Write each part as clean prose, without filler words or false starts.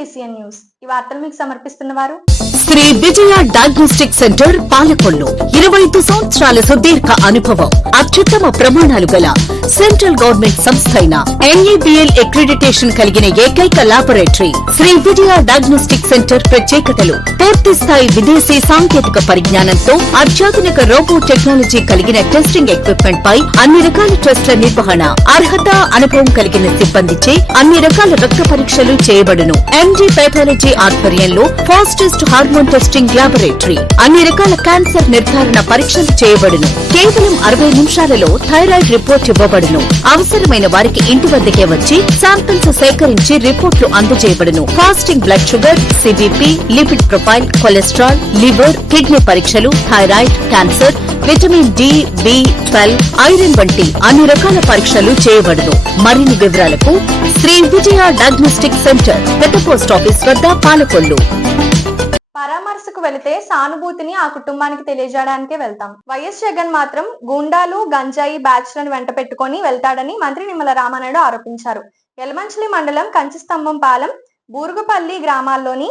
VCN news. ఈ వార్తలు మీకు సమర్పిస్తున్న వారు శ్రీ విజయ డయాగ్నోస్టిక్ సెంటర్ పాలకొల్లు. 25 సంవత్సరాల సుదీర్ఘ అనుభవం, అత్యుత్తమ ప్రమాణాలు గల సెంట్రల్ గవర్నమెంట్ సంస్థ అయిన NABL అక్రిడిటేషన్ కలిగిన ఏకైక laboratory Shri Vijaya diagnostic centre. ప్రత్యేకతలు: పూర్తి స్థాయి విదేశీ సాంకేతిక పరిజ్ఞానంతో అత్యాధునిక రోబో టెక్నాలజీ కలిగిన టెస్టింగ్ ఎక్విప్మెంట్ పై అన్ని రకాల టెస్టుల నిర్వహణ, అర్హత, అనుభవం కలిగిన సిబ్బందిచే అన్ని రకాల రక్త పరీక్షలు చేయబడును. MD పైథాలజీ ఆధ్వర్యంలో ఫాస్టెస్ట్ హార్మోన్ టెస్టింగ్ లాబొరేటరీ. అన్ని రకాల క్యాన్సర్ నిర్ధారణ పరీక్షలు చేయబడును. కేవలం 60 నిమిషాలలో థైరాయిడ్ రిపోర్ట్ ఇవ్వబడును. అవసరమైన వారికి ఇంటి వద్దకే వచ్చి శాంపిల్స్ సేకరించి రిపోర్ట్లు అందజేయబడును. Fasting blood sugar, CBP, lipid profile, cholesterol, liver, kidney పరీక్షలు, thyroid, cancer, vitamin D, B12, iron వంటి అన్ని రకాల పరీక్షలు చేయబడును. మరిన్ని వివరాలకు శ్రీ విజయ డయాగ్నోస్టిక్ సెంటర్, పెద్ద పోస్ట్ ఆఫీస్ వద్ద, పాలకొల్లు. పరామర్శకు వెళితే సానుభూతిని ఆ కుటుంబానికి తెలియజేయడానికే వెళ్తాం. వైఎస్ జగన్ మాత్రం గూండాలు, గంజాయి బ్యాచ్లను వెంట పెట్టుకుని వెళ్తాడని మంత్రి నిమ్మల రామానాయుడు ఆరోపించారు. యలమంచిలి మండలం కంచిస్తంభం పాలెం, బూరుగుపల్లి గ్రామాల్లోని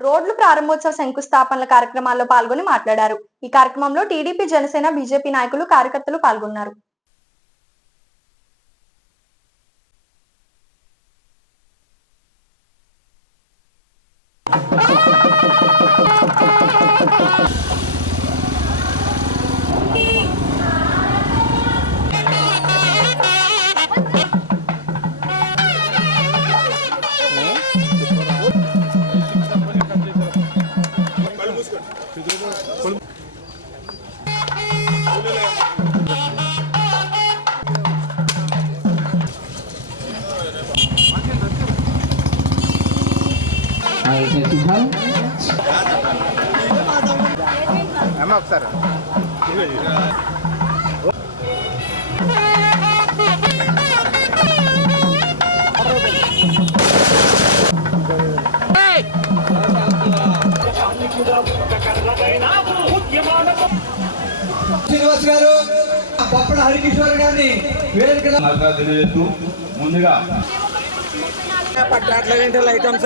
రోడ్లు ప్రారంభోత్సవ శంకుస్థాపనల కార్యక్రమాల్లో పాల్గొని మాట్లాడారు. ఈ కార్యక్రమంలో టీడీపీ, జనసేన, బీజేపీ నాయకులు, కార్యకర్తలు పాల్గొన్నారు. శ్రీనివాస్ గారు, పప్పడ హరికిషోర్ గారిని తెలియజేస్తూ ముందుగా ఐటమ్స్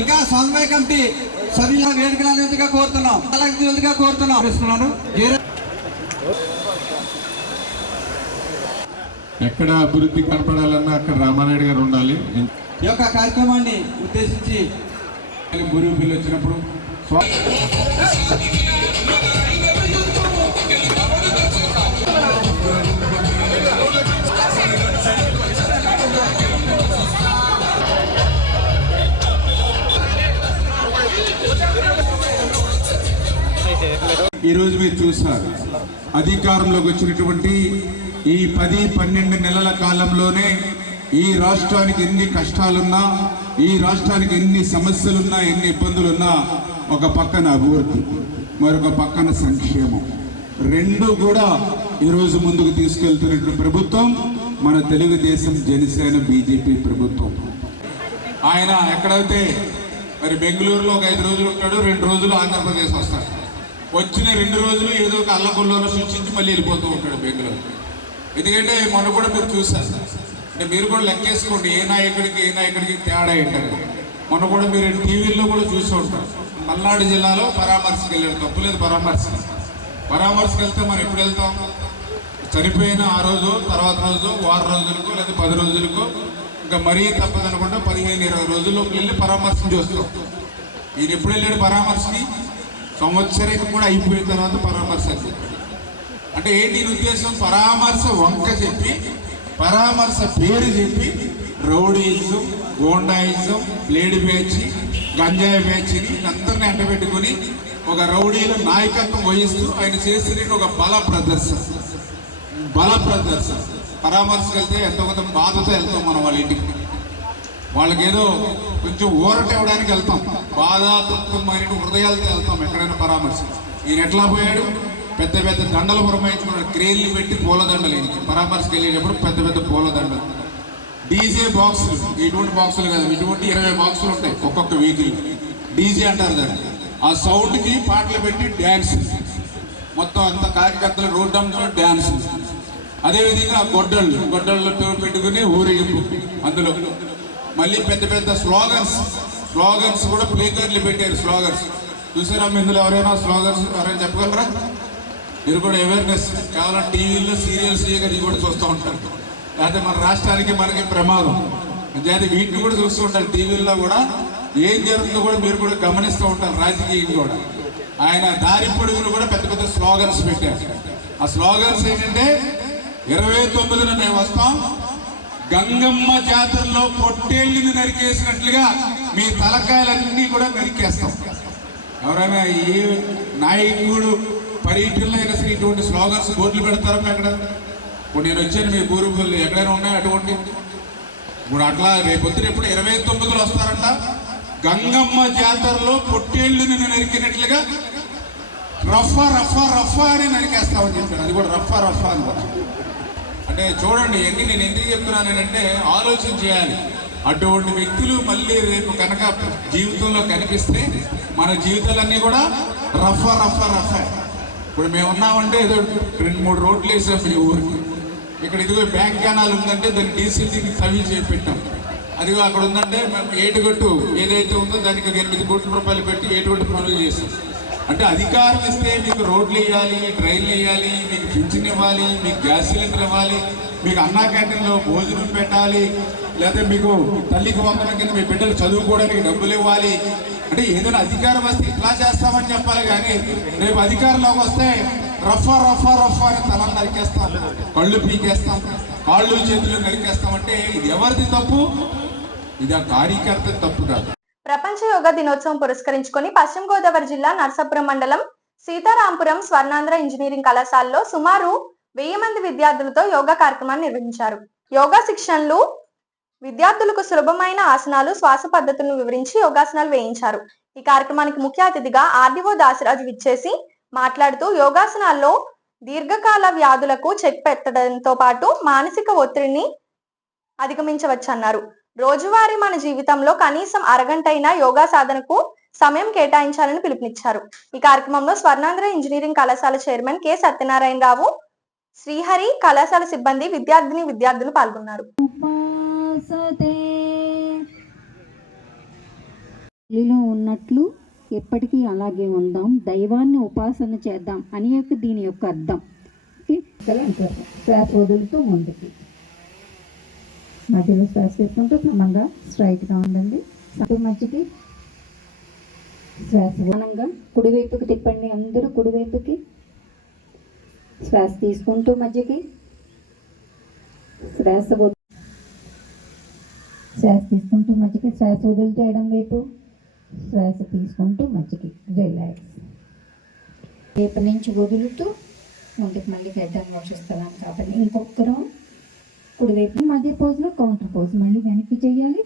ఇంకా సమన్వయ కమిటీ సభ్యుల వేడుకలుగా కోరుతున్నాం. ఎక్కడ అభివృద్ధి కనపడాలన్నా అక్కడ రామానాయుడు గారు ఉండాలి. ఈ యొక్క కార్యక్రమాన్ని ఉద్దేశించి గురువు పిల్లి వచ్చినప్పుడు ఈరోజు మీరు చూసారు, అధికారంలోకి వచ్చినటువంటి ఈ 10-12 నెలల కాలంలోనే ఈ రాష్ట్రానికి ఎన్ని కష్టాలున్నా, ఈ రాష్ట్రానికి ఎన్ని సమస్యలున్నా, ఎన్ని ఇబ్బందులున్నా, ఒక పక్కన అభివృద్ధి, మరొక పక్కన సంక్షేమం, రెండు కూడా ఈరోజు ముందుకు తీసుకెళ్తున్నటువంటి ప్రభుత్వం మన తెలుగుదేశం, జనసేన, బీజేపీ ప్రభుత్వం. ఆయన ఎక్కడైతే మరి బెంగళూరులో ఒక 5 రోజులు ఉంటాడు, 2 రోజులు ఆంధ్రప్రదేశ్ వస్తాడు. వచ్చిన 2 రోజులు ఏదో ఒక అల్లకొల్లోనూ సృష్టించి మళ్ళీ వెళ్ళిపోతూ ఉంటాడు బెంగళూరు. ఎందుకంటే మొన్న కూడా మీరు చూసారు, అంటే మీరు కూడా లెక్కేసుకోండి ఏ నాయకుడికి తేడా ఏంటారు. మొన్న కూడా మీరు టీవీల్లో కూడా చూసి ఉంటారు. మల్నాడు జిల్లాలో పరామర్శకు వెళ్ళాడు, తప్పులేదు. పరామర్శకు వెళ్తే మనం ఎప్పుడు వెళ్తాం? చనిపోయిన ఆ రోజు, తర్వాత రోజు, వారం రోజులకు లేదా 10 రోజులకు, ఇంకా మరీ తప్పదనుకుంటా 15-20 రోజుల్లో వెళ్ళి పరామర్శం చూస్తాం. ఈయన ఎప్పుడు వెళ్ళాడు పరామర్శకి? సంవత్సరం కూడా అయిపోయిన తర్వాత పరామర్శ అంటే ఏంటి ఉద్దేశం? పరామర్శ వంక చెప్పి, పరామర్శ పేరు చెప్పి రౌడీయిజం, గోండాయిజం, ప్లేడ్ బ్యాచ్, గంజాయి బ్యాచ్ని అందరినీ అంటబెట్టుకుని ఒక రౌడీల నాయకత్వం వహిస్తూ ఆయన చేసిన ఒక బల ప్రదర్శన. పరామర్శకు వెళ్తే ఎంతో కొంత బాధతో వెళ్తాం మనం వాళ్ళ ఇంటికి. వాళ్ళకేదో కొంచెం ఊరట ఇవ్వడానికి వెళ్తాం, బాధాతత్వమైన హృదయాలతో వెళ్తాం ఎక్కడైనా పరామర్శ. ఈయన ఎట్లా పోయాడు, పెద్ద పెద్ద దండలు పురమాయించుకున్నాడు, క్రేన్లు పెట్టి పూలదండలు. ఈయనకి పరామర్శకు వెళ్ళేటప్పుడు పెద్ద పెద్ద పూలదండలు, డీజే బాక్సులు. ఇటువంటి బాక్సులు కాదు, ఇటువంటి 20 బాక్సులు ఉంటాయి ఒక్కొక్క వెహికల్, డీజే అంటారు దాన్ని. ఆ సౌండ్కి పాటలు పెట్టి డ్యాన్స్, మొత్తం అంత కార్యకర్తలు రోడ్డంతో డ్యాన్స్. అదేవిధంగా గొడ్డళ్ళు పెట్టుకుని ఊరేగింపు. అందులో మళ్ళీ పెద్ద పెద్ద స్లోగన్స్ కూడా ప్లే కార్డులు పెట్టారు. స్లోగన్స్ చూసారా? ఇందులో ఎవరైనా స్లోగన్స్ ఎవరైనా చెప్పగలరా? మీరు కూడా అవేర్నెస్ కేవలం టీవీల్లో సీరియల్స్ ఇది కూడా చూస్తూ ఉంటారు. లేకపోతే మన రాష్ట్రానికి మనకి ప్రమాదం. అయితే వీటిని కూడా చూస్తూ ఉంటారు టీవీల్లో కూడా. ఏం జరుగుతుందో కూడా మీరు కూడా గమనిస్తూ ఉంటారు. రాజకీయం కూడా ఆయన దారి పొడుగులు కూడా పెద్ద పెద్ద స్లోగన్స్ పెట్టారు. ఆ స్లోగన్స్ ఏంటంటే 29న మేము వస్తాం, గంగమ్మ జాతరలో పొట్టేళ్ళని నరికేసినట్లుగా మీ తలకాయలన్నీ కూడా నరికేస్తాం. ఎవరైనా ఏ నాయకుడు పర్యటనలో అయినా సరే ఇటువంటి స్లోగన్స్ బోర్డులు పెడతారా? ఎక్కడ ఇప్పుడు నేను వచ్చాను మీ పూర్వీకులు ఎక్కడైనా ఉన్నాయి అటువంటి. ఇప్పుడు అట్లా రేపొద్దున ఎప్పుడు 29లో వస్తారంట, గంగమ్మ జాతరలో పొట్టేళ్ళని నరికినట్లుగా రఫా అని నరికేస్తామని చెప్పాను. అది కూడా రఫా అని. అంటే చూడండి, ఎన్ని నేను ఎందుకు చెప్తున్నానంటే ఆలోచన చేయాలి. అటువంటి వ్యక్తులు మళ్ళీ రేపు కనుక జీవితంలో కనిపిస్తే మన జీవితాలన్నీ కూడా రఫా. ఇప్పుడు మేము ఉన్నామంటే ఏదో 2-3 రోడ్లు వేసాం మీ ఊరికి. ఇక్కడ ఇదిగో బ్యాంక్ కెనాల్ ఉందంటే దాన్ని డీసీటీకి తవ్వి చేసి పెట్టాం. అదిగో అక్కడ ఉందంటే మేము ఏటుగట్టు ఏదైతే ఉందో దానికి 8 కోట్ల రూపాయలు పెట్టి ఏటుగట్టు పనులు చేస్తాం. అంటే అధికారం ఇస్తే మీకు రోడ్లు వేయాలి, ట్రైన్లు వేయాలి, మీకు పింఛన్ ఇవ్వాలి, మీకు గ్యాస్ సిలిండర్ ఇవ్వాలి, మీకు అన్నా క్యాంటీన్లో భోజనం పెట్టాలి, లేదా మీకు తల్లికి వందనం కింద మీ బిడ్డలు చదువుకోవడానికి డబ్బులు ఇవ్వాలి. అంటే ఏదైనా అధికారం వస్తే ఇట్లా చేస్తామని చెప్పాలి. కానీ రేపు అధికారంలోకి వస్తే రఫా అని తల నరికేస్తాం, కళ్ళు పీకేస్తాం, కాళ్ళు చేతులు నరికేస్తామంటే ఇది ఎవరిది తప్పు? ఇది ఆ కార్యకర్త తప్పు కాదు. ప్రపంచ యోగా దినోత్సవం పురస్కరించుకొని పశ్చిమ గోదావరి జిల్లా నర్సాపురం మండలం సీతారాంపురం స్వర్ణాంధ్ర ఇంజనీరింగ్ కళాశాలలో సుమారు 1000 మంది విద్యార్థులతో యోగా కార్యక్రమాన్ని నిర్వహించారు. యోగా శిక్షణలు విద్యార్థులకు సులభమైన ఆసనాలు, శ్వాస పద్ధతులను వివరించి యోగాసనాలు వేయించారు. ఈ కార్యక్రమానికి ముఖ్య అతిథిగా ఆర్డీఓ దాసరాజు విచ్చేసి మాట్లాడుతూ యోగాసనాల్లో దీర్ఘకాల వ్యాధులకు చెక్ పెట్టడంతో పాటు మానసిక ఒత్తిడిని అధిగమించవచ్చన్నారు. రోజువారీ మన జీవితంలో కనీసం అరగంటైనా యోగా సాధనకు సమయం కేటాయించాలని పిలుపునిచ్చారు. ఈ కార్యక్రమంలో స్వర్ణాంధ్ర ఇంజనీరింగ్ కళాశాల చైర్మన్ కె సత్యనారాయణరావు, శ్రీహరి, కళాశాల సిబ్బంది, విద్యార్థులు పాల్గొన్నారు. ఉన్నట్లు ఎప్పటికీ అలాగే ఉందాం, దైవాన్ని ఉపాసన చేద్దాం అని దీని యొక్క అర్థం. శ్వాస వదులుతూ ముందుకి, మధ్యలో శ్వాస తీసుకుంటూ క్రమంగా స్ట్రైట్గా ఉండండి. మధ్యకి శ్వాస మనంగా కుడివైపుకి తిప్పండి. అందరూ కుడివైపుకి శ్వాస తీసుకుంటూ మధ్యకి, శ్వాస తీసుకుంటూ మధ్యకి, శ్వాస వదులుతూ ఎడం వైపు, శ్వాస తీసుకుంటూ మధ్యకి, రిలాక్స్. వైపు నుంచి వదులుతూ ముందుకు మళ్ళీ గడ్డం మోషిస్తున్నాం కాబట్టి ఇంకొకరు కుడివైపు మధ్య పోజ్లో కౌంటర్ పోజ్ మళ్ళీ వెనక్కి చేయాలి.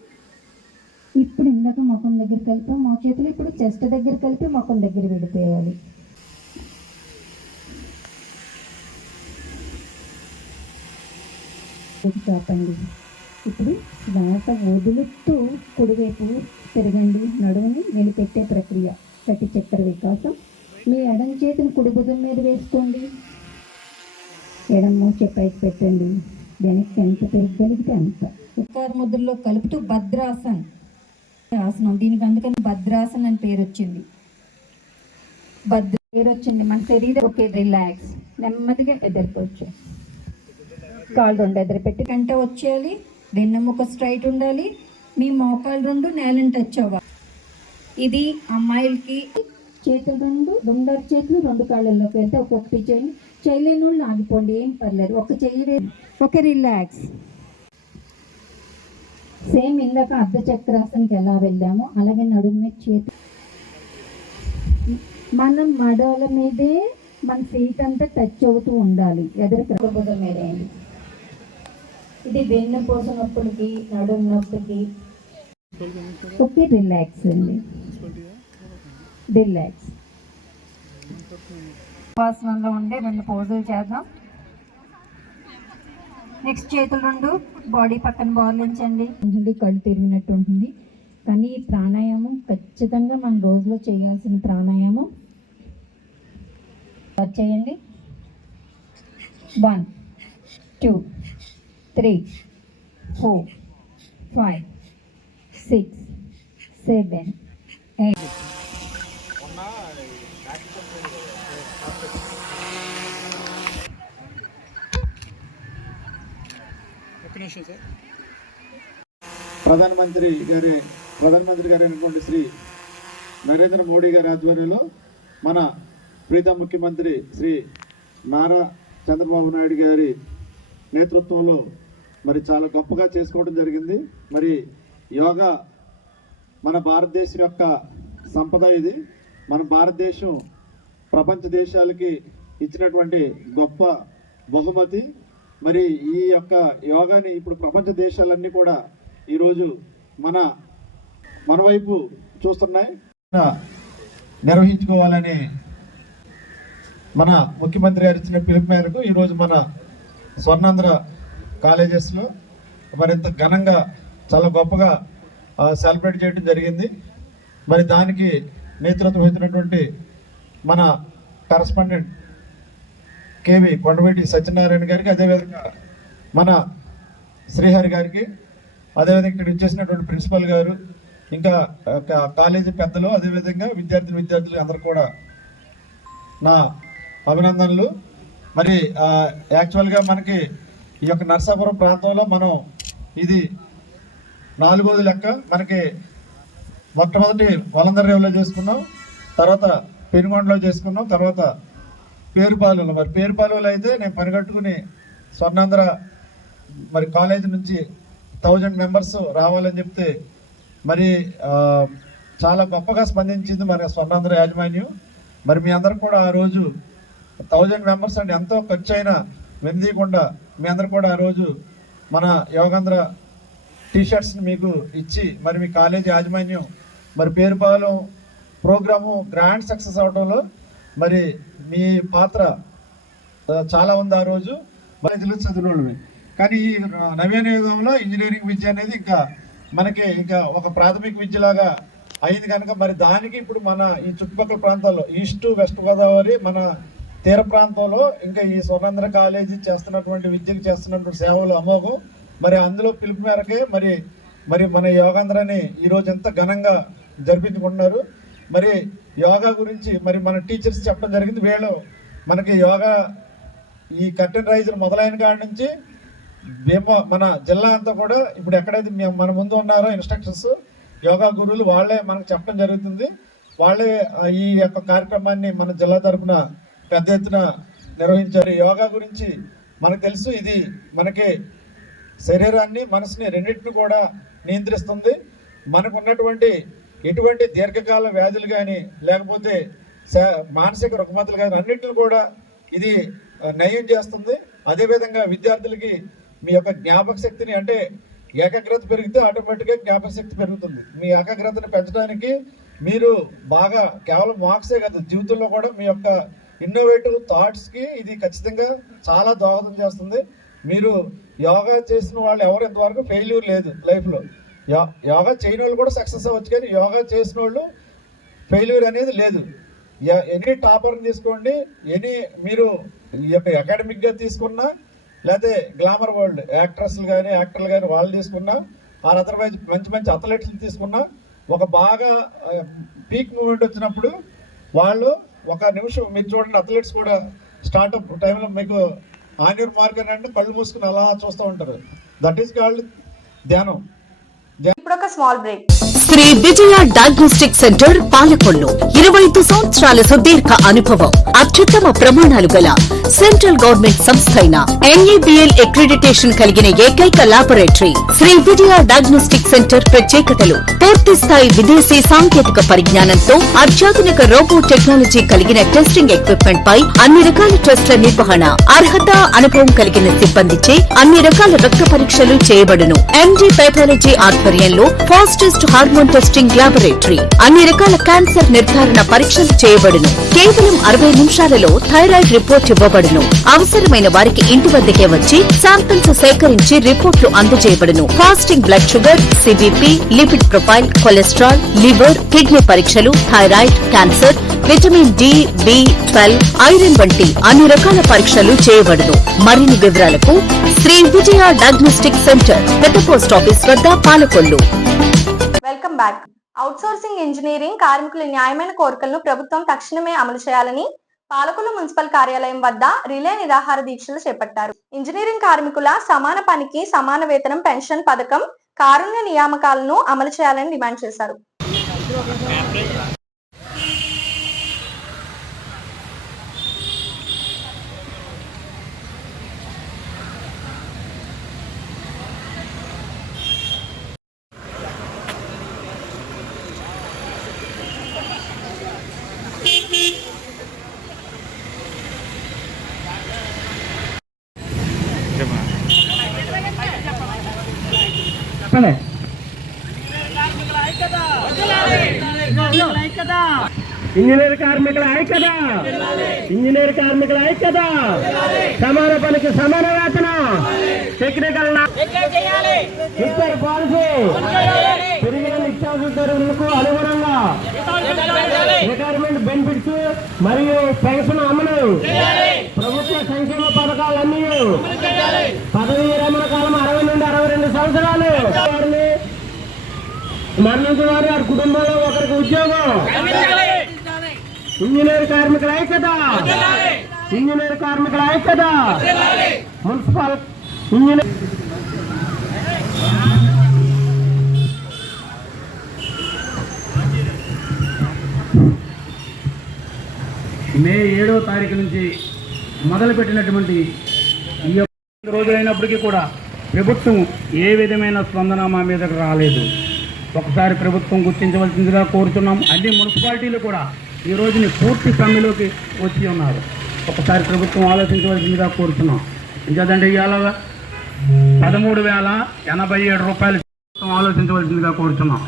ఇప్పుడు ఇందాక ముఖం దగ్గర కలిపి మా చేతులు ఇప్పుడు చెస్ట్ దగ్గర కలిపి ముఖం దగ్గర విడిపోయాలి. కాపండి. ఇప్పుడు శ్వాస వదులుతూ కుడివైపు తిరగండి. నడుముని నిలిపెట్టే ప్రక్రియ, కటి చక్ర వికాసం. మీ ఎడం చేతిని కుడి భుజం మీద వేసుకోండి, ఎడం మూచె పైకి పెట్టండి. వెనక్కి ఎంత తిరగలిగితే అంత. ఉత్కార ముద్రలో కలుపుతూ భద్రాసన్ ఆసనం, దీనికి అందుకని భద్రాసన్ అని పేరు వచ్చింది. మన శరీరం ఓకే. రిలాక్స్, నెమ్మదిగా ఎదుర్కోవచ్చు. కాళ్ళు 2 ఎదురు పెట్టి కంట వచ్చేయాలి. వెన్నెముక స్ట్రైట్ ఉండాలి. మీ మోకాలు 2 నేలను టచ్ అవ్వాలి. ఇది అమ్మాయిలకి చేతులు 2 చేతులు 2 కాళ్ళల్లోకి వెళ్తే ఒక్కొక్కటి చేయండి. చేయలేని వాళ్ళు ఆగిపోండి, ఏం పర్లేదు. ఒక చెయ్యి ఓకే. రిలాక్స్. సేమ్ ఇందాక అర్ధ చక్రాసనకి ఎలా వెళ్ళామో అలాగే నడుము మీద చేతి, మనం మడవల మీదే మన ఫీట్ అంతా టచ్ అవుతూ ఉండాలి. ఎదురు భుజం మీద వేయండి. ఇది వెన్నుపూస నొప్పులకి, నడుము నొప్పికి. ఓకే, రిలాక్స్ అండి, రిలాక్స్. ఆసనంలో ఉండే 2 పోజులు చేద్దాం. నెక్స్ట్ చేతులు 2 బాడీ పక్కన బార్లించండి. కొంచెం కళ్ళు తిరిగినట్టు ఉంటుంది, కానీ ఈ ప్రాణాయామం ఖచ్చితంగా మన రోజులో చేయాల్సిన ప్రాణాయామం. చేయండి. 1 2 3 4 5 6 7 8. ప్రధానమంత్రి గారి అయినటువంటి శ్రీ నరేంద్ర మోడీ గారి ఆధ్వర్యంలో మన ప్రీతం ముఖ్యమంత్రి శ్రీ నారా చంద్రబాబు నాయుడు గారి నేతృత్వంలో మరి చాలా గొప్పగా చేసుకోవడం జరిగింది. మరి యోగా మన భారతదేశం యొక్క సంపద. ఇది మన భారతదేశం ప్రపంచ దేశాలకి ఇచ్చినటువంటి గొప్ప బహుమతి. మరి ఈ యొక్క యోగాని ఇప్పుడు ప్రపంచ దేశాలన్నీ కూడా ఈరోజు మన వైపు చూస్తున్నాయి. నిర్వహించుకోవాలని మన ముఖ్యమంత్రి గారు ఇచ్చిన పిలుపు మేరకు ఈరోజు మన స్వర్ణాంధ్ర కాలేజెస్లో మరింత ఘనంగా చాలా గొప్పగా సెలబ్రేట్ చేయడం జరిగింది. మరి దానికి నేతృత్వం వహించినటువంటి మన కరస్పాండెంట్ కేవి కొండవీటి సత్యనారాయణ గారికి, అదేవిధంగా మన శ్రీహరి గారికి, అదేవిధంగా ఇక్కడ ఇచ్చేసినటువంటి ప్రిన్సిపల్ గారు, ఇంకా కాలేజీ పెద్దలు, అదేవిధంగా విద్యార్థులు అందరూ కూడా నా అభినందనలు. మరి యాక్చువల్గా మనకి ఈ యొక్క నర్సాపురం ప్రాంతంలో మనం ఇది 4వ లెక్క. మనకి మొట్టమొదటి వలందరేవులో చేసుకున్నాం, తర్వాత పెనుగొండలో చేసుకున్నాం, తర్వాత పేరుపాలెంలో. మరి పేరుపాలెంలో అయితే నేను పనిగట్టుకుని స్వర్ణాంధ్ర మరి కాలేజీ నుంచి 1000 మెంబర్స్ రావాలని చెప్తే మరి చాలా గొప్పగా స్పందించింది మరి స్వర్ణాంధ్ర యాజమాన్యం. మరి మీ అందరూ కూడా ఆ రోజు 1000 మెంబర్స్ అంటే ఎంతో ఖర్చు అయినా వెందీయకుండా మీ అందరూ కూడా ఆ రోజు మన యోగాంధ్ర టీషర్ట్స్ని మీకు ఇచ్చి మరి మీ కాలేజీ యాజమాన్యం మరి పేరుపాలెం ప్రోగ్రాము గ్రాండ్ సక్సెస్ అవడంలో మరి మీ పాత్ర చాలా ఉంది. ఆ రోజు కాలేజీలో చదివినోళ్ళమే. కానీ ఈ నవీన యుగంలో ఇంజనీరింగ్ విద్య అనేది ఇంకా ఒక ప్రాథమిక విద్యలాగా అయింది కనుక మరి దానికి ఇప్పుడు మన ఈ చుట్టుపక్కల ప్రాంతాల్లో ఈస్ట్ వెస్ట్ గోదావరి మన తీర ప్రాంతంలో ఇంకా ఈ స్వర్ణాంధ్ర కాలేజీ చేస్తున్నటువంటి విద్యకు చేస్తున్నటువంటి సేవలు అమోఘం. మరి అందులో పిలుపు మేరకే మరి మన యోగాంధ్రని ఈరోజు ఎంత ఘనంగా జరిపించుకుంటున్నారు. మరి యోగా గురించి మరి మన టీచర్స్ చెప్పడం జరిగింది. వీళ్ళు మనకి యోగా ఈ కర్టెన్ రైజర్ మొదలైన కాడి నుంచి మన జిల్లా అంతా కూడా ఇప్పుడు ఎక్కడైతే మన ముందు ఉన్నారో ఇన్స్ట్రక్షన్స్ యోగా గురువులు వాళ్ళే మనకు చెప్పడం జరుగుతుంది. వాళ్ళే ఈ యొక్క కార్యక్రమాన్ని మన జిల్లా తరఫున పెద్ద ఎత్తున నిర్వహించారు. యోగా గురించి మనకు తెలుసు, ఇది మనకి శరీరాన్ని మనసుని రెండింటిని కూడా నియంత్రిస్తుంది. మనకు ఉన్నటువంటి ఎటువంటి దీర్ఘకాల వ్యాధులు కానీ లేకపోతే మానసిక రుగ్మతలు కానీ అన్నింటిని కూడా ఇది నయం చేస్తుంది. అదేవిధంగా విద్యార్థులకి మీ యొక్క జ్ఞాపక శక్తిని అంటే ఏకాగ్రత పెరిగితే ఆటోమేటిక్గా జ్ఞాపక శక్తి పెరుగుతుంది. మీ ఏకాగ్రతను పెంచడానికి మీరు బాగా కేవలం మార్క్సే కాదు జీవితంలో కూడా మీ యొక్క ఇన్నోవేటివ్ థాట్స్కి ఇది ఖచ్చితంగా చాలా దోహదం చేస్తుంది. మీరు యోగా చేసిన వాళ్ళు ఎవరు ఇంతవరకు ఫెయిల్యూర్ లేదు లైఫ్లో. యోగా చేయని వాళ్ళు కూడా సక్సెస్ అవ్వచ్చు, కానీ యోగా చేసిన వాళ్ళు ఫెయిల్యూర్ అనేది లేదు. ఎనీ టాపర్ని తీసుకోండి, మీరు ఈ యొక్క అకాడమిక్గా తీసుకున్నా లేకపోతే గ్లామర్ వరల్డ్ యాక్టర్లు కానీ వాళ్ళు తీసుకున్నా ఆర్ అదర్వైజ్ మంచి అథ్లెట్స్ని తీసుకున్నా ఒక బాగా పీక్ మూమెంట్ వచ్చినప్పుడు వాళ్ళు ఒక నిమిషం మీరు చూడండి, అథ్లెట్స్ కూడా స్టార్ట్అప్ టైంలో మీకు ఆన్ యువర్ మార్క్ అని అంటే కళ్ళు మూసుకుని అలా చూస్తూ ఉంటారు. దట్ ఈస్ కాల్డ్ ధ్యానం. ఇప్పుడు ఒక small break. Shri Vijaya diagnostic centre Palakollu 25 సంవత్సరాల సుదీర్ఘ అనుభవం అత్యుత్తమ ప్రమాణాలు గల సెంట్రల్ గవర్నమెంట్ సంస్థ అయిన NABL అక్రిడిటేషన్ కలిగిన ఏకైక laboratory Shri Vijaya diagnostic centre ప్రత్యేకతలు పూర్తి స్థాయి విదేశీ సాంకేతిక పరిజ్ఞానంతో అత్యాధునిక రోబో టెక్నాలజీ కలిగిన టెస్టింగ్ ఎక్విప్మెంట్ పై అన్ని రకాల టెస్టుల నిర్వహణ అర్హత అనుభవం కలిగిన సిబ్బందిచే అన్ని రకాల రక్త పరీక్షలు చేయబడును MD పెథాలజీ ఆధ్వర్యంలో ఫాస్టెస్ట్ హార్మోన్ టెస్టింగ్ లాబొరేటరీ అన్ని రకాల క్యాన్సర్ నిర్ధారణ పరీక్షలు చేయబడును కేవలం 60 నిమిషాలలో థైరాయిడ్ రిపోర్ట్ ఇవ్వబడును అవసరమైన వారికి ఇంటి వద్దకే వచ్చి శాంపిల్స్ సేకరించి రిపోర్ట్లు అందజేయబడును fasting blood sugar CBP lipid profile cholesterol liver kidney పరీక్షలు thyroid cancer vitamin D B12 iron వంటి అన్ని రకాల పరీక్షలు చేయబడును మరిన్ని వివరాలకు శ్రీ విజయ డయాగ్నోస్టిక్ సెంటర్ పెద్ద పోస్ట్ ఆఫీస్ వద్ద Palakollu. Welcome back. Outsourcing engineering కార్మికుల న్యాయమైన కోరికలను ప్రభుత్వం తక్షణమే అమలు చేయాలని పాలకొల్లు మున్సిపల్ కార్యాలయం వద్ద రిలే నిరాహార దీక్షలు చేపట్టారు. ఇంజనీరింగ్ కార్మికుల సమాన పనికి సమాన వేతనం పెన్షన్ పథకం కారుణ్య నియామకాలను అమలు చేయాలని డిమాండ్ చేశారు. ఇంజనీర్ కార్మికుల ఐక్యత ఇంజనీర్ కార్మికుల ఐక్యత సమాన పనికి సమాన వేతనం టెక్నికల్ ఇతర పాలసీ పెరిగిన నిత్యావసర ధరలకు అనుగుణంగా రిటైర్మెంట్ బెనిఫిట్స్ మరియు పెన్షన్ అమలు ప్రభుత్వ సంక్షేమ పథకాలన్నీ పదవీ విరమణ కాలం 60 నుండి 62 సంవత్సరాలు మరణించిన వారి కుటుంబంలో ఒకరికి ఉద్యోగం ఇంజనీర్ కార్మికుల ఐక్యత ఇంజనీర్ కార్మికుల ఐక్యత మున్సిపల్ ఇంజనీర్ మే 7వ తారీఖు నుంచి మొదలుపెట్టినటువంటి ఈ రోజులైనప్పటికీ కూడా ప్రభుత్వం ఏ విధమైన స్పందన మా మీదకు రాలేదు. ఒకసారి ప్రభుత్వం గుర్తించవలసిందిగా కోరుతున్నాం. అన్ని మున్సిపాలిటీలు కూడా ఈ రోజుని పూర్తి సమ్మెలోకి వచ్చి ఉన్నారు. ఒకసారి ప్రభుత్వం ఆలోచించవలసిందిగా కోరుతున్నాం. ఇంకేదంటే ఇవాళ 13,087 రూపాయలు ఆలోచించవలసిందిగా కోరుతున్నాం.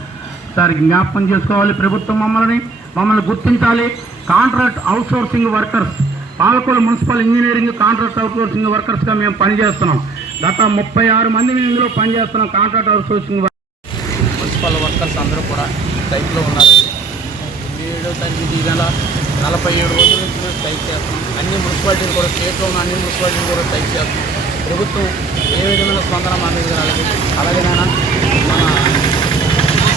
ఒకసారి జ్ఞాపకం చేసుకోవాలి. ప్రభుత్వం మమ్మల్ని గుర్తించాలి. Contract outsourcing workers Palakollu municipal engineering contract outsourcing వర్కర్స్గా మేము పనిచేస్తున్నాం. గత 36 మంది మేము ఇందులో పనిచేస్తున్నాం. కాంట్రాక్ట్ అవుట్సోర్సింగ్ మున్సిపల్ వర్కర్స్ అందరూ కూడా స్ట్రైక్లో ఉన్నారండి. 7వ తారీఖు ఈ నెల 47 రోజుల నుంచి మేము స్ట్రైక్ చేస్తున్నాం. అన్ని మున్సిపాలిటీలు కూడా స్టేట్లో ఉన్న అన్ని మున్సిపాలిటీలు కూడా స్ట్రైక్ చేస్తున్నాం. ప్రభుత్వం ఏ విధమైన స్పందన మా మీద రాలేదు. అలాగే మన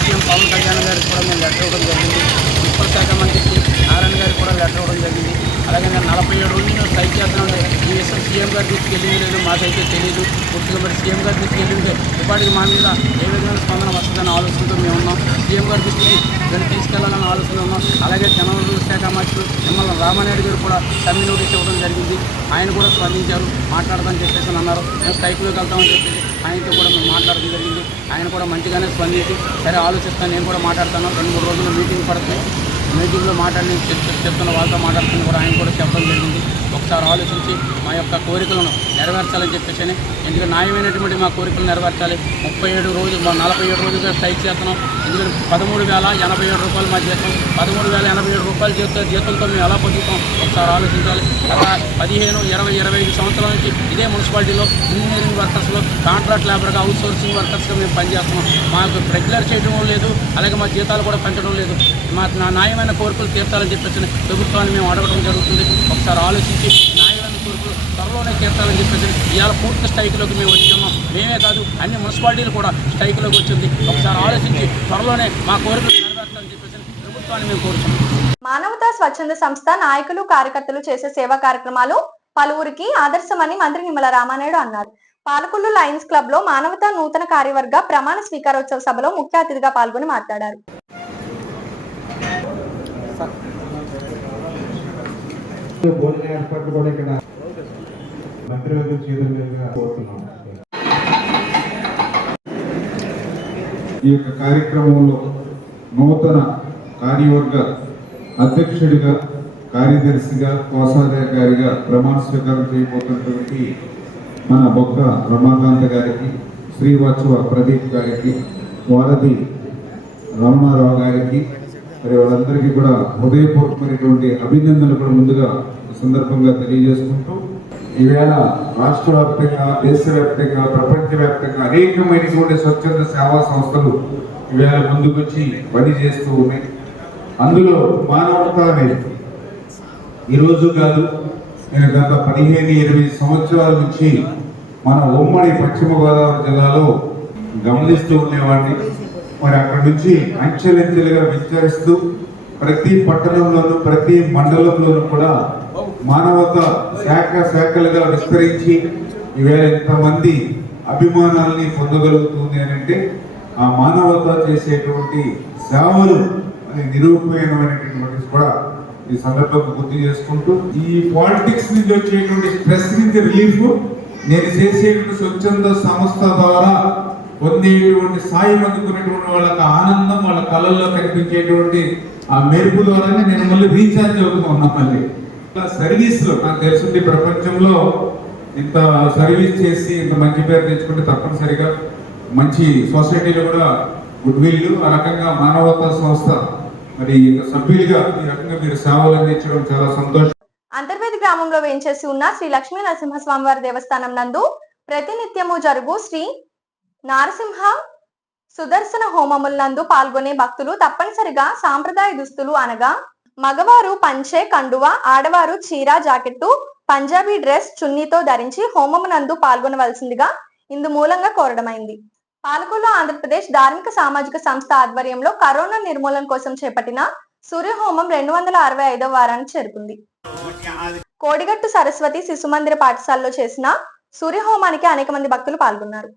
సీఎం పవన్ కళ్యాణ్ గారికి కూడా మేము లెటర్ ఇవ్వడం జరిగింది. మున్సిపల్ శాఖ మంత్రికి నారాయణ గారికి కూడా లెటర్ ఇవ్వడం జరిగింది. అలాగే నేను 47 రోజులు మేము స్ట్రైక్ చేస్తున్నాం. ఈ విషయం సీఎం గారు తీసుకెళ్ళింది లేదు, మాకైతే తెలియదు. పూర్తిగా మరి సీఎం గారు తీసుకెళ్ళింటే ఇప్పటికి మా మీద ఏ విధమైన స్పందన వస్తుందని ఆలోచనతో మేము ఉన్నాం. సీఎం గారి దృష్టికి దాన్ని తీసుకెళ్లాలని ఆలోచన ఉన్నాం. అలాగే జనవరుల శాఖ మంత్రులు నిమ్మల రామానాయుడు గారు కూడా సమ్మె నోటీస్ ఇవ్వడం జరిగింది. ఆయన కూడా స్పందించారు. మాట్లాడదామని చెప్పేసి అన్నారు. మేము స్ట్రైక్లోకి వెళ్తామని చెప్పేసి ఆయనతో కూడా మేము మాట్లాడడం జరిగింది. ఆయన కూడా మంచిగానే స్పందించి సరే ఆలోచిస్తాను, నేను కూడా మాట్లాడతాను, 2-3 రోజులు మీటింగ్ పడుతుంది, మీటింగ్లో మాట్లాడి చెప్తున్న వాళ్ళతో మాట్లాడుతున్న కూడా ఆయన కూడా చెప్పడం జరిగింది. ఒకసారి ఆలోచించి మా యొక్క కోరికలను నెరవేర్చాలని చెప్పేసి, ఎందుకంటే న్యాయమైనటువంటి మా కోరికలు నెరవేర్చాలి. 47 రోజులుగా స్ట్రైక్ చేస్తున్నాం. ఎందుకంటే 13,087 రూపాయలు మా జీతం. 13,087 రూపాయల జీతంతో మేము ఎలా పొందుతాం ఒకసారి ఆలోచించాలి. గత 15, 20, 25 సంవత్సరాల నుంచి ఇదే మున్సిపాలిటీలో ఇంజనీరింగ్ వర్కర్స్లో కాంట్రాక్ట్ లేబర్గా అవుట్సోర్సింగ్ వర్కర్స్గా మేము పనిచేస్తున్నాం. మాకు రెగ్యులర్ చేయడం లేదు, అలాగే మా జీతాలు కూడా పెంచడం లేదు. మా న్యాయమైన కోరికలు తీర్చాలని చెప్పేసి ప్రభుత్వాన్ని మేము అడగడం జరుగుతుంది. ఒకసారి ఆలోచించి న్యాయమైన కోరికలు త్వరలోనే తీర్చాలని చెప్పేసి ఇవాళ పూర్తి స్ట్రైక్లోకి మేము వచ్చున్నాం. మేమే కాదు అన్ని మున్సిపాలిటీలు కూడా స్ట్రైక్లోకి వచ్చింది. ఒకసారి ఆలోచించి త్వరలోనే మా కోరికలు నెరవేర్చాలని చెప్పేసి ప్రభుత్వాన్ని మేము కోరుతున్నాం. మానవతా స్వచ్ఛంద సంస్థ నాయకులు కార్యకర్తలు చేసే సేవా కార్యక్రమాలు పలువురికి ఆదర్శమని మంత్రి నిమ్మల రామానాయుడు అన్నారు. పాలకొల్లు లయన్స్ క్లబ్ లో మానవతా నూతన కార్యవర్గ ప్రమాణ స్వీకారోత్సవ సభలో ముఖ్య అతిథిగా పాల్గొని మాట్లాడారు. భోజన ఏర్పాట్లు కూడా ఇక్కడ మంత్రివర్గం చేతులుగా కోరుతున్నాం. ఈ యొక్క కార్యక్రమంలో నూతన కార్యవర్గ అధ్యక్షుడిగా, కార్యదర్శిగా, కోశాధికారిగా ప్రమాణ స్వీకారం చేయబోతున్నటువంటి మన బొక్క రమాకాంత్ గారికి, శ్రీవాత్సవ ప్రదీప్ గారికి, వారధి రమణారావు గారికి, మరి వాళ్ళందరికీ కూడా హృదయపూర్వకమైనటువంటి అభినందనలు కూడా ముందుగా ఈ సందర్భంగా తెలియజేసుకుంటూ, ఈవేళ రాష్ట్ర వ్యాప్తంగా, దేశవ్యాప్తంగా, ప్రపంచవ్యాప్తంగా అనేకమైనటువంటి స్వచ్ఛంద సేవా సంస్థలు ఈవేళ ముందుకొచ్చి పనిచేస్తూ ఉన్నాయి. అందులో మానవతా అనేది ఈరోజు కాదు, నేను గత 15-20 సంవత్సరాల నుంచి మన ఉమ్మడి పశ్చిమ గోదావరి జిల్లాలో గమనిస్తూ ఉండేవాడిని. మరి అక్కడి నుంచి అంచెలంచెలుగా విస్తరిస్తూ ప్రతి పట్టణంలోనూ, ప్రతి మండలంలోనూ కూడా మానవత శాఖలుగా విస్తరించి ఈవేళ ఇంతమంది అభిమానాల్ని పొందగలుగుతుంది అని అంటే ఆ మానవత చేసేటువంటి సేవలు నిరూపణమైనటువంటి కూడా ఈ సందర్భంగా గుర్తు చేసుకుంటూ, ఈ పాలిటిక్స్ నుంచి వచ్చేటువంటి స్ట్రెస్ నుంచి రిలీఫ్, నేను చేసేటువంటి స్వచ్ఛంద సంస్థ ద్వారా పొందేటువంటి సాయం అందుకునేటువంటి వాళ్ళకి ఆనందం, వాళ్ళ కళల్లో కనిపించేటువంటి ఆ మెరుపు ద్వారానే నేను మళ్ళీ రీఛార్జ్ అవుతూ ఉన్నా. మళ్ళీ సర్వీస్ లో నాకు తెలిసింది ప్రపంచంలో ఇంత సర్వీస్ చేసి ఇంత మంచి పేరు తెచ్చుకుంటే తప్పనిసరిగా మంచి సొసైటీలో కూడా గుడ్ విల్, ఆ రకంగా మానవతా సంస్థ మరి సభ్యులుగా ఈ రకంగా మీరు సేవలు అందించడం చాలా సంతోషం. అంతర్వేది గ్రామంలో వేంచేసి ఉన్న శ్రీ లక్ష్మీ నరసింహస్వామివారి దేవస్థానం నందు ప్రతినిత్యము జరుగు శ్రీ నారసింహ సుదర్శన హోమముల నందు పాల్గొనే భక్తులు తప్పనిసరిగా సాంప్రదాయ దుస్తులు అనగా మగవారు పంచె కండువ, ఆడవారు చీర జాకెట్టు, పంజాబీ డ్రెస్ చున్నీతో ధరించి హోమము నందు పాల్గొనవలసిందిగా ఇందు మూలంగా కోరడమైంది. పాలకొల్లు ఆంధ్రప్రదేశ్ ధార్మిక సామాజిక సంస్థ ఆధ్వర్యంలో కరోనా నిర్మూలన కోసం చేపట్టిన సూర్యహోమం 265వ వారానికి చేరుకుంది. కోడిగట్టు సరస్వతి శిశుమందిర పాఠశాలలో చేసిన సూర్యహోమానికి అనేక మంది భక్తులు పాల్గొన్నారు.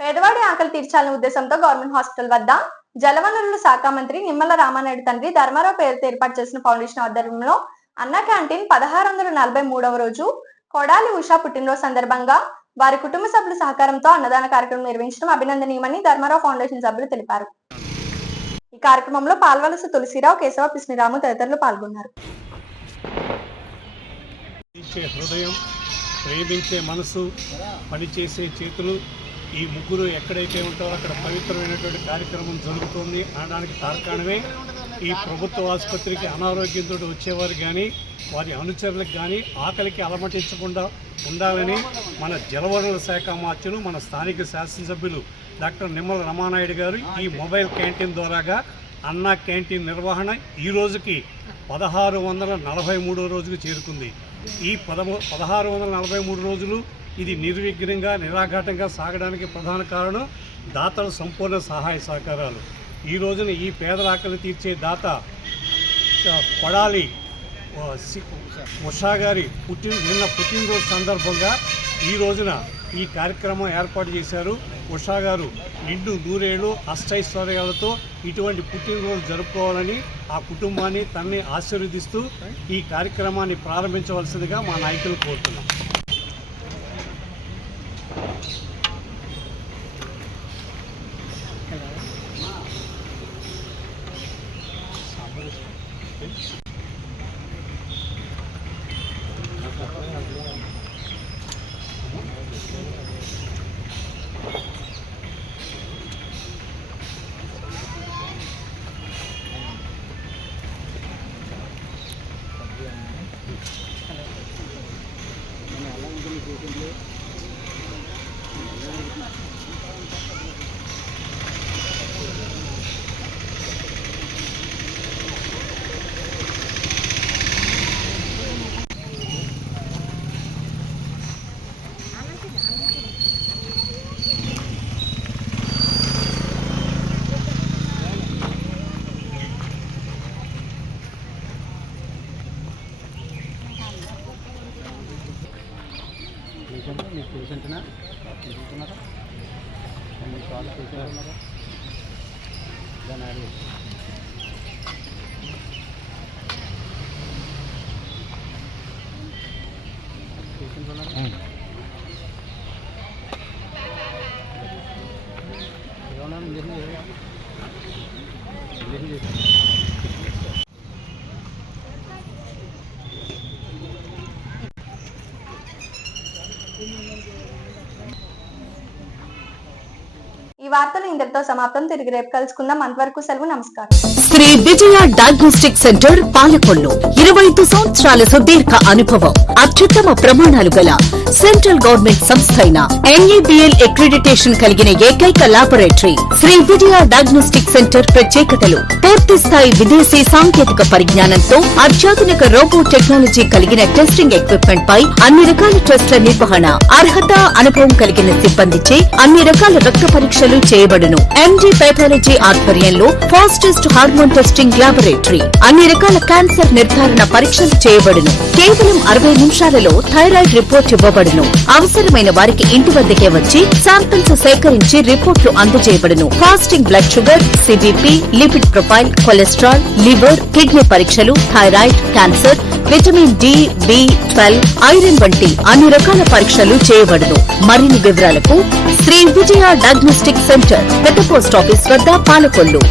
పేదవాడి ఆకలి తీర్చాలనే ఉద్దేశంతో గవర్నమెంట్ హాస్పిటల్ వద్ద జలవనరుల శాఖ మంత్రి నిమ్మల రామానాయుడు తండ్రి ధర్మారావు పేరుతో ఏర్పాటు చేసిన ఫౌండేషన్ ఆధ్వర్యంలో అన్న క్యాంటీన్ 1643వ రోజు కొడాలి ఉషా పుట్టినరోజు సందర్భంగా వారి కుటుంబ సభ్యుల సహకారంతో అన్నదాన కార్యక్రమం నిర్వహించడం అభినందనీయమని ధర్మారావు ఫౌండేషన్ సభ్యులు తెలిపారు. ఈ కార్యక్రమంలో పాల్వలస తులసిరావు, కేశవ కృష్ణరాము తదితరులు పాల్గొన్నారు. హృదయం, ప్రేమించే మనసు, పనిచేసే చేతులు, ఈ ముగ్గురు ఎక్కడైతే ఉంటారో అక్కడ పవిత్రమైనటువంటి కార్యక్రమం జరుగుతుంది అనడానికి తార్కాణమే ఈ ప్రభుత్వ ఆసుపత్రికి అనారోగ్యంతో వచ్చేవారు కానీ వారి అనుచరులకు కానీ ఆకలికి అలమటించకుండా ఉండాలని మన జలవనరుల శాఖ మంత్రులు మన స్థానిక శాసనసభ్యులు డాక్టర్ నిమ్మల రామానాయుడు గారు ఈ మొబైల్ క్యాంటీన్ ద్వారాగా అన్నా క్యాంటీన్ నిర్వహణ ఈ రోజుకి 1643 రోజుకు చేరుకుంది. ఈ 1643 రోజులు ఇది నిర్విఘ్నంగా నిరాఘాటంగా సాగడానికి ప్రధాన కారణం దాతల సంపూర్ణ సహాయ సహకారాలు. ఈ రోజున ఈ పేదల ఆకలి తీర్చే దాత కొడాలి ఉషా గారి నిన్న పుట్టినరోజు సందర్భంగా ఈ రోజున ఈ కార్యక్రమం ఏర్పాటు చేశారు. ఉషా గారు నిండు నూరేళ్ళు అష్టైశ్వర్యాలతో ఇటువంటి పుట్టినరోజు జరుపుకోవాలని ఆ కుటుంబాన్ని తన్ని ఆశీర్వదిస్తూ ఈ కార్యక్రమాన్ని ప్రారంభించవలసిందిగా మా నాయకులు కోరుతున్నాం. మీకు పేషెంట్నా చూస్తున్నారా మీ కాల్ పేషెంట్ ఉన్నారా దాని యాడ్ పేషెంట్ ఉన్నారా ఏమన్నా ఇంజక్షన్ చేసి ఈ వార్తలు ఇంతటితో సమాప్తం. తిరిగి రేపు కలుసుకుందాం. అంతవరకు సెలవు. నమస్కారం. శ్రీ విజయ డయాగ్నోస్టిక్ సెంటర్ పాలకొల్లు 25 సంవత్సరాల సుదీర్ఘ అనుభవం, అత్యుత్తమ ప్రమాణాలు గల సెంట్రల్ గవర్నమెంట్ సంస్థ అయిన NABL అక్రిడిటేషన్ కలిగిన ఏకైక laboratory Shri Vijaya diagnostic centre ప్రత్యేకతలు పూర్తి స్థాయి విదేశీ సాంకేతిక పరిజ్ఞానంతో అత్యాధునిక రోబో టెక్నాలజీ కలిగిన టెస్టింగ్ ఎక్విప్మెంట్ పై అన్ని రకాల టెస్టుల నిర్వహణ, అర్హత, అనుభవం కలిగిన సిబ్బందిచే అన్ని రకాల రక్త పరీక్షలు చేయబడును. MD పైథాలజీ ఆధ్వర్యంలో ఫాస్టెస్ట్ హార్మోన్ టెస్టింగ్ లాబొరేటరీ, అన్ని రకాల క్యాన్సర్ నిర్ధారణ పరీక్షలు చేయబడును. కేవలం 60 నిమిషాలలో థైరాయిడ్ రిపోర్ట్ ఇవ్వబడును. అవసరమైన వారికి ఇంటి వద్దకే వచ్చి శాంపిల్స్ సేకరించి రిపోర్ట్లు అందజేయబడును. Fasting blood sugar, CBP, lipid profile, cholesterol, liver, kidney పరీక్షలు, thyroid, cancer, vitamin D, B12, iron వంటి అన్ని రకాల పరీక్షలు చేయబడును. మరిన్ని వివరాలకు శ్రీ విజయ డయాగ్నోస్టిక్ సెంటర్, పెద్ద పోస్ట్ ఆఫీస్ వద్ద, పాలకొల్లు.